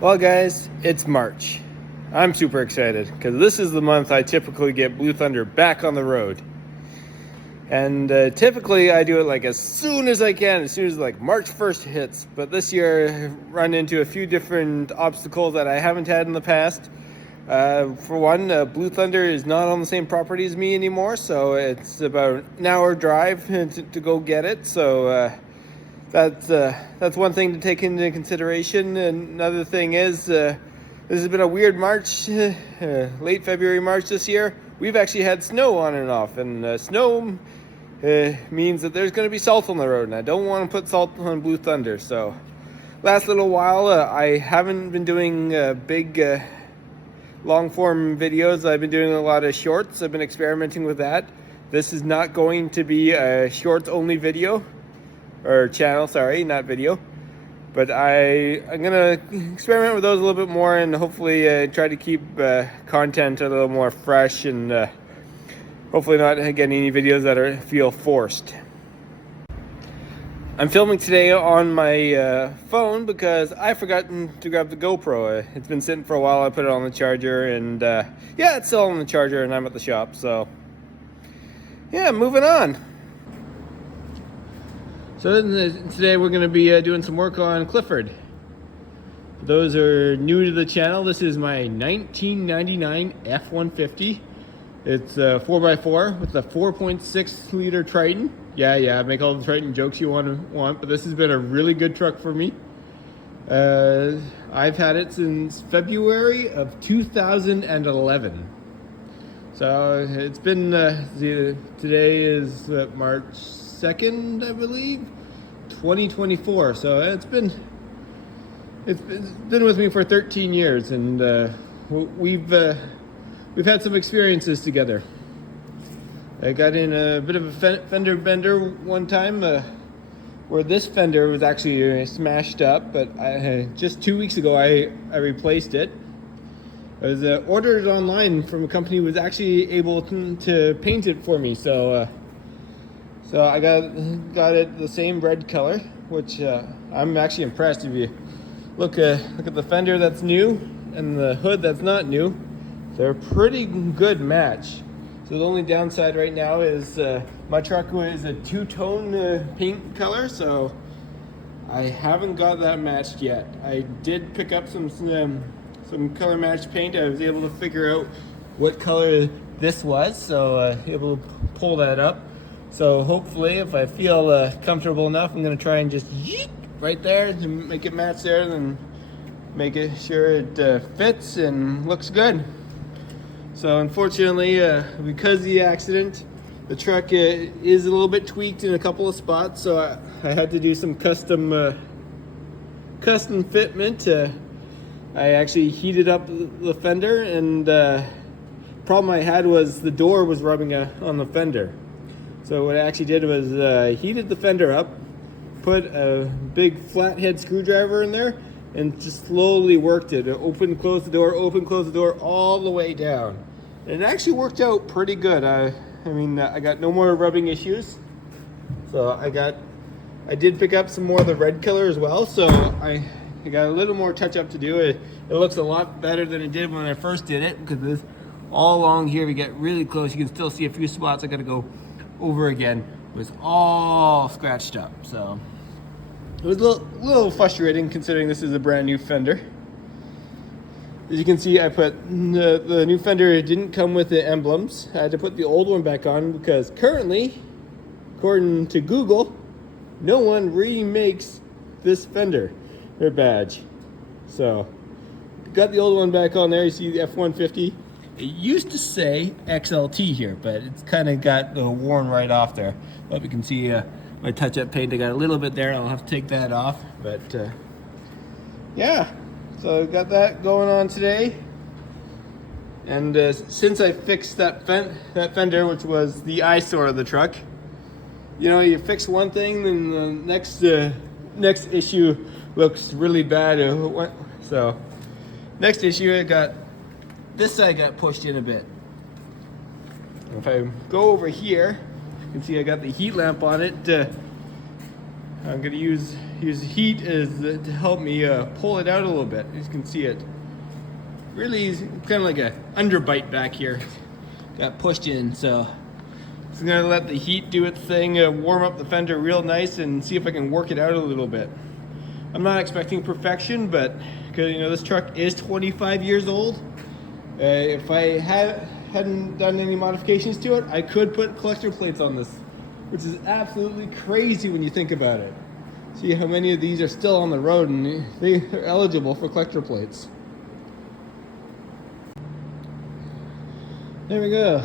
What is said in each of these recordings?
Well guys, it's March. I'm super excited because this is the month I typically get Blue Thunder back on the road. And typically I do it like as soon as I can, as soon as like March 1st hits. But this year I've run into a few different obstacles that I haven't had in the past. For one, Blue Thunder is not on the same property as me anymore, so it's about an hour drive to go get it. So that's one thing to take into consideration. Another thing is this has been a weird March, late February, March this year. We've actually had snow on and off, and snow means that there's going to be salt on the road, and I don't want to put salt on Blue Thunder. So last little while I haven't been doing big long form videos. I've been doing a lot of shorts. I've been experimenting with that. This is not going to be a shorts only video. Or channel, sorry, not video. But I'm gonna experiment with those a little bit more and hopefully try to keep content a little more fresh and hopefully not get any videos that feel forced. I'm filming today on my phone because I forgot to grab the GoPro. It's been sitting for a while. I put it on the charger and yeah, it's still on the charger and I'm at the shop. So yeah, moving on. So today we're going to be doing some work on Clifford. For those who are new to the channel, this is my 1999 F-150. It's a 4x4 with a 4.6 liter Triton. Yeah, make all the Triton jokes you want, but this has been a really good truck for me. I've had it since February of 2011. So it's been, today is March 2nd, I believe, 2024. So it's been with me for 13 years, and we've had some experiences together. I got in a bit of a fender bender one time, where this fender was actually smashed up. But just 2 weeks ago, I replaced it. I was ordered it online from a company who was actually able to paint it for me. So I got it the same red color, which I'm actually impressed. If you look at the fender that's new and the hood that's not new, they're a pretty good match. So the only downside right now is my truck is a two-tone paint color, so I haven't got that matched yet. I did pick up some color matched paint. I was able to figure out what color this was, so able to pull that up. So hopefully, if I feel comfortable enough, I'm going to try and just yeet right there to make it match there, and make it sure it fits and looks good. So unfortunately, because of the accident, the truck is a little bit tweaked in a couple of spots, so I had to do some custom fitment. I actually heated up the fender, and problem I had was the door was rubbing on the fender. So what I actually did was heated the fender up, put a big flathead screwdriver in there, and just slowly worked it. Open, close the door, all the way down. And it actually worked out pretty good. I got no more rubbing issues. So I did pick up some more of the red color as well. So I got a little more touch up to do. It looks a lot better than it did when I first did it, because this all along here, we get really close, you can still see a few spots I gotta go over again. It was all scratched up, so it was a little frustrating considering this is a brand new fender. As you can see, I put the new fender. It didn't come with the emblems. I had to put the old one back on because currently, according to Google, no one remakes this fender or badge. So got the old one back on there. You see the F-150. It used to say XLT here, but it's kind of got worn right off there. But you can see my touch-up paint. I got a little bit there. I'll have to take that off. But yeah, so I've got that going on today. And since I fixed that fender, which was the eyesore of the truck, you know, you fix one thing, then the next issue looks really bad. So next issue, this side got pushed in a bit. If I go over here, you can see I got the heat lamp on it. I'm going to use use heat to help me pull it out a little bit. As you can see, it really is kind of like a underbite back here. Got pushed in, so I'm gonna let the heat do its thing, warm up the fender real nice, and see if I can work it out a little bit. I'm not expecting perfection, but because this truck is 25 years old, if I hadn't done any modifications to it, I could put collector plates on this, which is absolutely crazy when you think about it. See how many of these are still on the road and they are eligible for collector plates. There we go.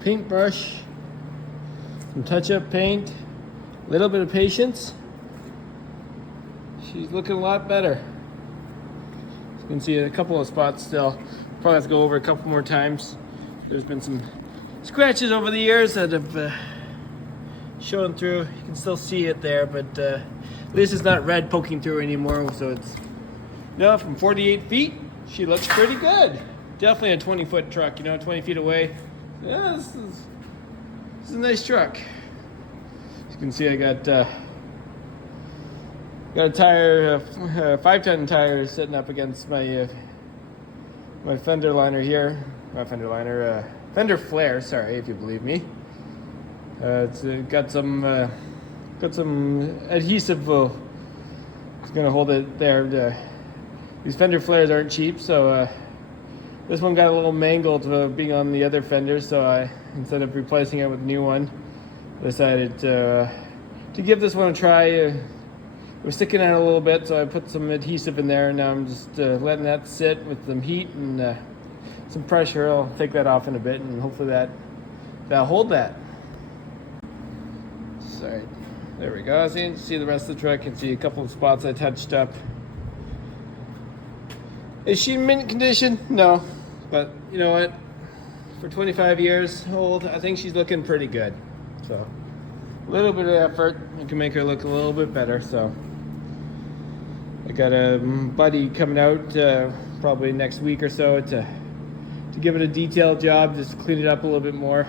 Paintbrush, some touch-up paint, a little bit of patience. She's looking a lot better. You can see a couple of spots still. Probably have to go over a couple more times. There's been some scratches over the years that have shown through. You can still see it there, but at least it's not red poking through anymore. So it's from 48 feet, she looks pretty good. Definitely a 20-foot truck, 20 feet away. Yeah, this is a nice truck. As you can see, I got a tire, 5-ton tire sitting up against my my fender liner here. Not fender liner, fender flare. Sorry, if you believe me. It's got some adhesive. It's gonna hold it there. These fender flares aren't cheap, so this one got a little mangled being on the other fender. So I, instead of replacing it with a new one, decided to give this one a try. It was sticking out a little bit, so I put some adhesive in there, and now I'm just letting that sit with some heat and some pressure. I'll take that off in a bit, and hopefully that'll hold that. Sorry, there we go. So you can see the rest of the truck. You can see a couple of spots I touched up. Is she in mint condition? No, but you know what? For 25 years old, I think she's looking pretty good. So a little bit of effort, you can make her look a little bit better. So I got a buddy coming out probably next week or so to give it a detailed job, just to clean it up a little bit more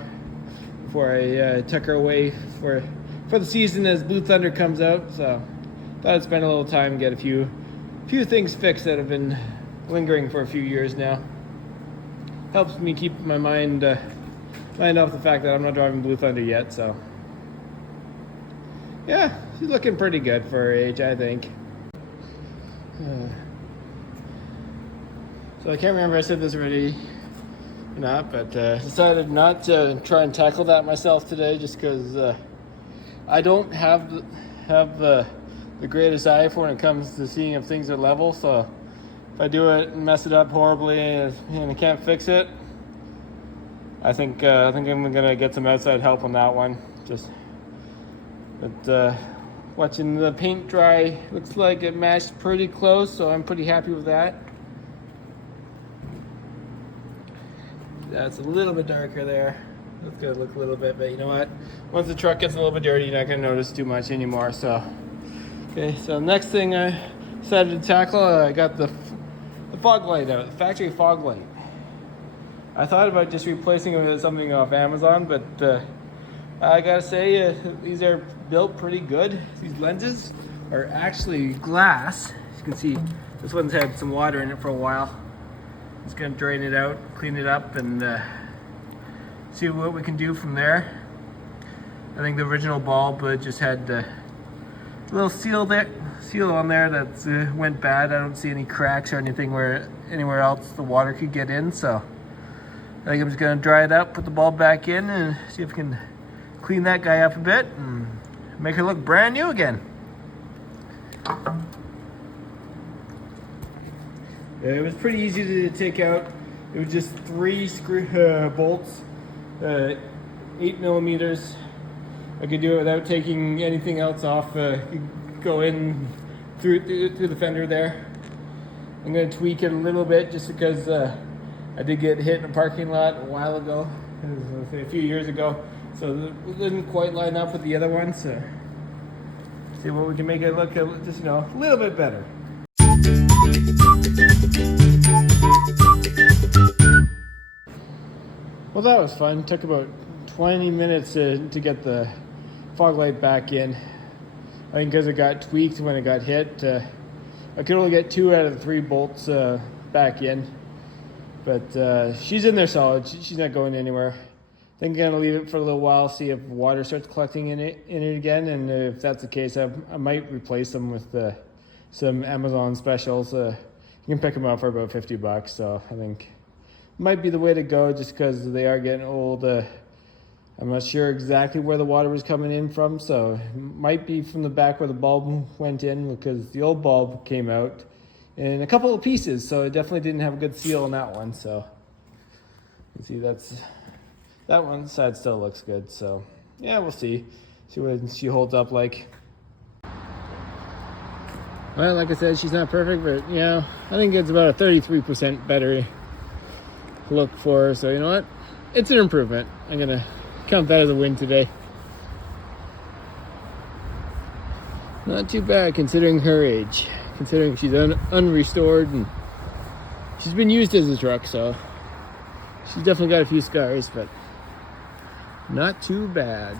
before I tuck her away for the season as Blue Thunder comes out. So thought I'd spend a little time and get a few things fixed that have been lingering for a few years now. Helps me keep my mind off the fact that I'm not driving Blue Thunder yet. So yeah, she's looking pretty good for her age, I think. So I can't remember if I said this already or not, but decided not to try and tackle that myself today, just because I don't have the greatest eye for when it comes to seeing if things are level. So if I do it and mess it up horribly and I can't fix it, I think I'm gonna get some outside help on that one. But watching the paint dry, looks like it matched pretty close, so I'm pretty happy with that. That's a little bit darker there. That's gonna look a little bit, but you know what? Once the truck gets a little bit dirty, you're not gonna notice too much anymore. So, okay. So next thing I decided to tackle, I got the fog light out, the factory fog light. I thought about just replacing it with something off Amazon, but I gotta say these are built pretty good. These lenses are actually glass. As you can see, this one's had some water in it for a while. Just gonna drain it out, clean it up, and see what we can do from there. I think the original bulb just had a little seal on there that went bad. I don't see any cracks or anything anywhere else the water could get in. So I think I'm just gonna dry it up, put the bulb back in, and see if we can clean that guy up a bit and make her look brand new again. It was pretty easy to take out. It was just 3 screw bolts, 8 millimeters. I could do it without taking anything else off. Go in through the fender there. I'm gonna tweak it a little bit just because I did get hit in a parking lot a while ago, a few years ago. So it didn't quite line up with the other ones. So see what we can make it look just a little bit better. Well, that was fun. Took about 20 minutes to get the fog light back in. I think because it got tweaked when it got hit, I could only get 2 out of the 3 bolts back in. But she's in there solid. She's not going anywhere. I think I'm gonna leave it for a little while, see if water starts collecting in it again, and if that's the case, I might replace them with some Amazon specials. You can pick them up for about $50, so I think it might be the way to go, just because they are getting old. I'm not sure exactly where the water was coming in from, so it might be from the back where the bulb went in, because the old bulb came out in a couple of pieces, so it definitely didn't have a good seal on that one. So you see that one side still looks good. So yeah, we'll see what she holds up like. Well, like I said, she's not perfect, but you know, I think it's about a 33% better look for her. So you know what, it's an improvement. I'm gonna count that as a win today. Not too bad considering her age, considering she's unrestored and she's been used as a truck, so she's definitely got a few scars, but not too bad.